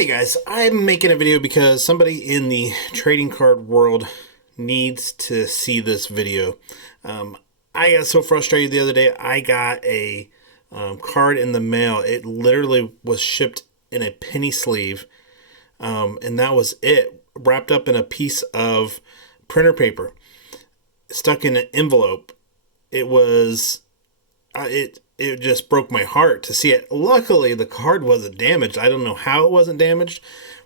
Hey guys, I'm making a video because somebody in the trading card world needs to see this video. Um, I got so frustrated the other day. I got a card in the mail. It literally was shipped in a penny sleeve, and that was it, wrapped up in a piece of printer paper, stuck in an envelope. It was it just broke my heart to see it. Luckily, the card wasn't damaged. I don't know how it wasn't damaged,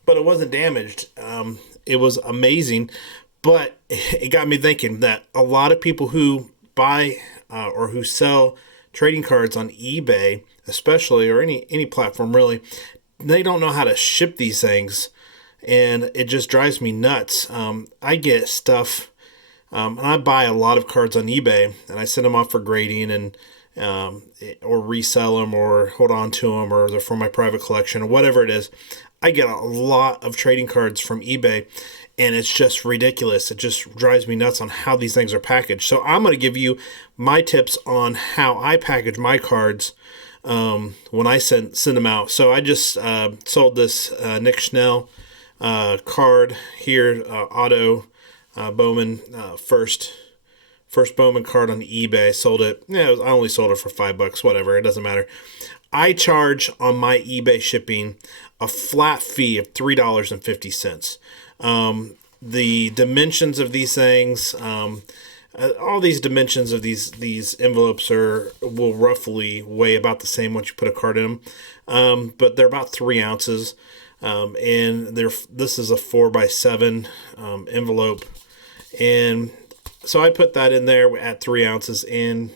but it wasn't damaged. It was amazing, but it got me thinking that a lot of people who buy or who sell trading cards on eBay, especially, or any platform really, they don't know how to ship these things, and it just drives me nuts. I get stuff. And I buy a lot of cards on eBay, and I send them off for grading and or resell them or hold on to them, or they're for my private collection or whatever it is. I get a lot of trading cards from eBay, and it's just ridiculous. It just drives me nuts on how these things are packaged. So I'm going to give you my tips on how I package my cards when I send them out. So I just sold this Nick Schnell card here, auto Bowman first Bowman card on eBay. Sold it. Yeah, I only sold it for $5. Whatever, it doesn't matter. I charge on my eBay shipping a flat fee of $3.50. The dimensions of these things, all these dimensions of these envelopes will roughly weigh about the same once you put a card in them, but they're about 3 ounces. And this is a 4x7 envelope, and so I put that in there at 3 ounces, and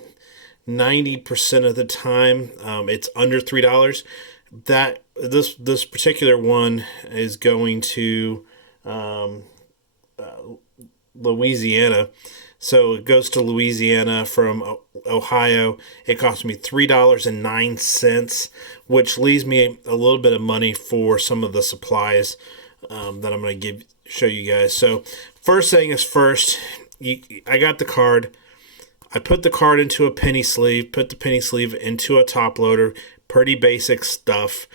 90% of the time it's under $3. That this particular one is going to Louisiana. So it goes to Louisiana from Ohio. It cost me $3.09, which leaves me a little bit of money for some of the supplies that I'm going to show you guys. So first thing is first, I got the card. I put the card into a penny sleeve, put the penny sleeve into a top loader. Pretty basic stuff.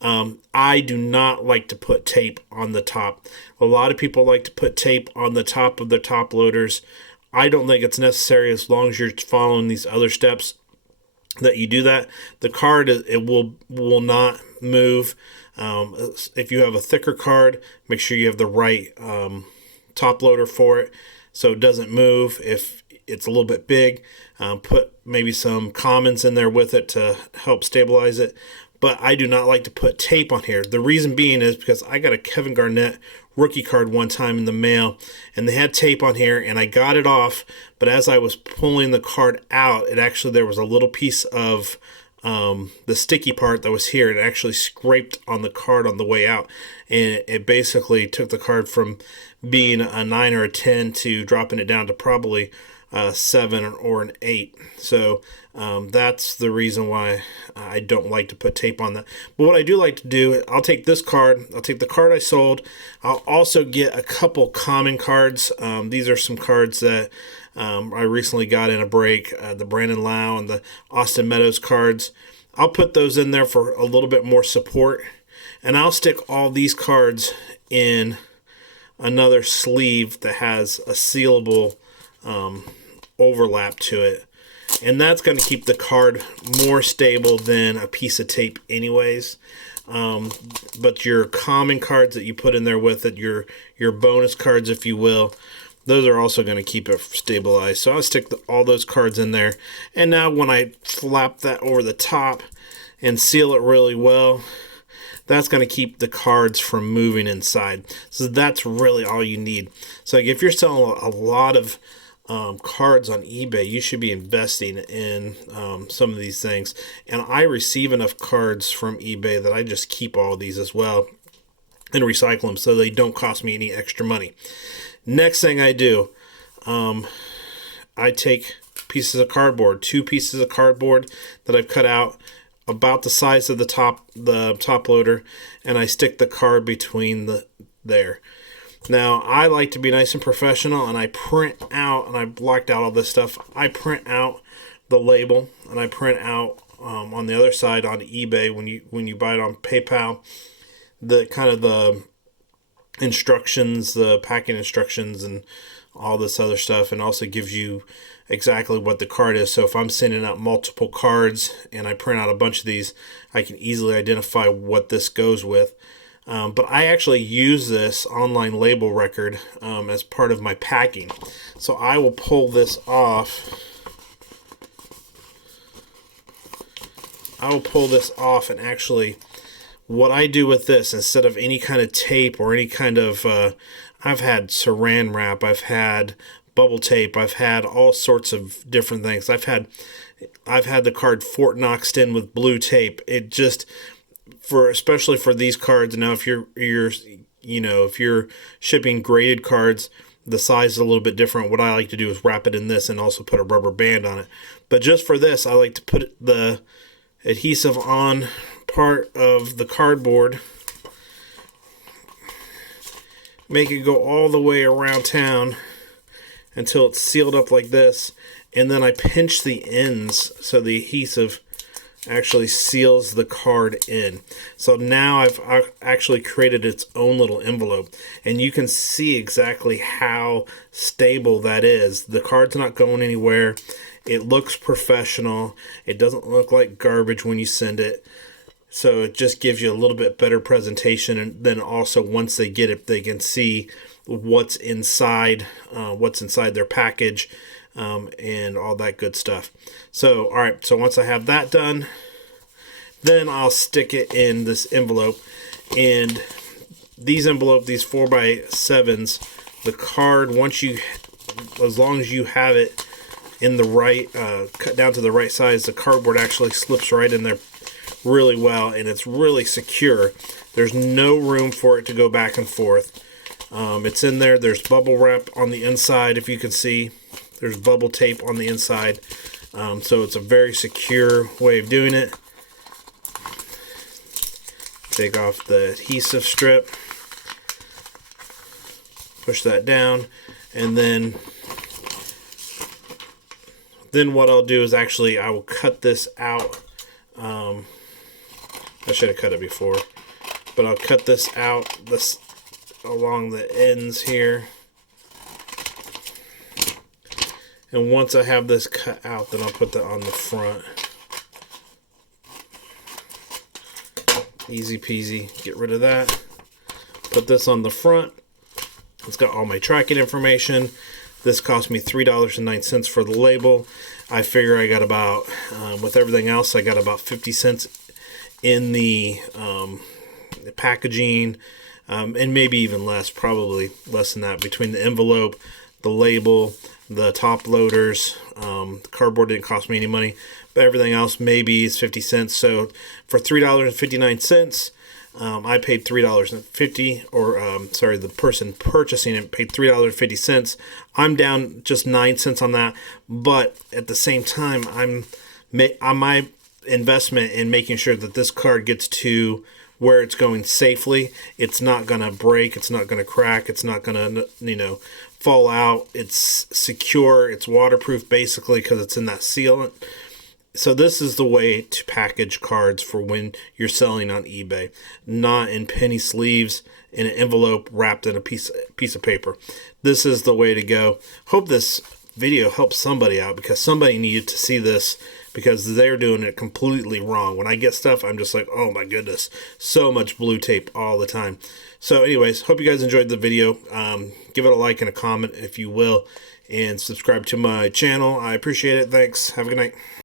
I do not like to put tape on the top. A lot of people like to put tape on the top of their top loaders. I don't think it's necessary as long as you're following these other steps that you do that. The card, it will not move. If you have a thicker card, make sure you have the right top loader for it so it doesn't move. If it's a little bit big, put maybe some commons in there with it to help stabilize it. But I do not like to put tape on here. The reason being is because I got a Kevin Garnett rookie card one time in the mail, and they had tape on here, and I got it off, but as I was pulling the card out, there was a little piece of the sticky part that was here. It actually scraped on the card on the way out, and it basically took the card from being a 9 or a 10 to dropping it down to probably 7 or an 8. So that's the reason why I don't like to put tape on that. But what I do like to do, I'll take this card, I'll take the card I sold. I'll also get a couple common cards. These are some cards that I recently got in a break, the Brandon Lau and the Austin Meadows cards. I'll put those in there for a little bit more support, and I'll stick all these cards in another sleeve that has a sealable overlap to it, and that's going to keep the card more stable than a piece of tape anyways. But your common cards that you put in there with it, your bonus cards, if you will, those are also going to keep it stabilized. So I'll stick all those cards in there, and now when I flap that over the top and seal it really well, that's going to keep the cards from moving inside. So that's really all you need. So if you're selling a lot of cards on eBay, you should be investing in some of these things. And I receive enough cards from eBay that I just keep all of these as well and recycle them so they don't cost me any extra money. Next thing I do, I take pieces of cardboard, 2 pieces of cardboard that I've cut out about the size of the top loader, and I stick the card between there. Now, I like to be nice and professional, and I print out, and I blocked out all this stuff. I print out the label, and I print out on the other side on eBay when you buy it on PayPal the kind of the instructions, the packing instructions, and all this other stuff, and also gives you exactly what the card is. So if I'm sending out multiple cards and I print out a bunch of these, I can easily identify what this goes with. But I actually use this online label record as part of my packing. So I will pull this off. And actually, what I do with this, instead of any kind of tape or any kind of, I've had saran wrap, I've had bubble tape, I've had all sorts of different things. I've had the card Fort Knoxed in with blue tape. It just, especially for these cards. Now, if you're if you're shipping graded cards, the size is a little bit different. What I like to do is wrap it in this and also put a rubber band on it. But just for this, I like to put the adhesive on part of the cardboard, make it go all the way around town until it's sealed up like this, and then I pinch the ends so the adhesive actually seals the card in. So now I've actually created its own little envelope, and you can see exactly how stable that is. The card's not going anywhere. It looks professional. It doesn't look like garbage when you send it. So it just gives you a little bit better presentation, and then also once they get it, they can see what's inside their package, and all that good stuff. So, all right, so once I have that done, then I'll stick it in this envelope. And these 4x7s, the card, as long as you have it in the right, cut down to the right size, the cardboard actually slips right in there really well, and it's really secure. There's no room for it to go back and forth. It's in there. There's bubble wrap on the inside, if you can see. There's bubble tape on the inside. So it's a very secure way of doing it. Take off the adhesive strip, push that down, and then what I'll do is actually I will cut this out. I should have cut it before, but I'll cut this out along the ends here. And once I have this cut out, then I'll put that on the front. Easy peasy. Get rid of that. Put this on the front. It's got all my tracking information. This cost me $3.09 for the label. I figure I got about, with everything else, I got about 50 cents in the packaging, and maybe even less, probably less than that, between the envelope, the label, the top loaders. The cardboard didn't cost me any money, but everything else maybe is 50 cents. So for $3.59, I paid $3.50, or the person purchasing it paid $3.50. I'm down just 9 cents on that, but at the same time, on my investment in making sure that this card gets to where it's going safely. It's not going to break. It's not going to crack. It's not going to, fall out. It's secure. It's waterproof, basically, because it's in that sealant. So this is the way to package cards for when you're selling on eBay, not in penny sleeves in an envelope wrapped in a piece of paper. This is the way to go. Hope this video helps somebody out, because somebody needed to see this, because they're doing it completely wrong. When I get stuff, I'm just like, oh my goodness, so much blue tape all the time. So anyways, hope you guys enjoyed the video. Give it a like and a comment if you will, and subscribe to my channel. I appreciate it. Thanks. Have a good night.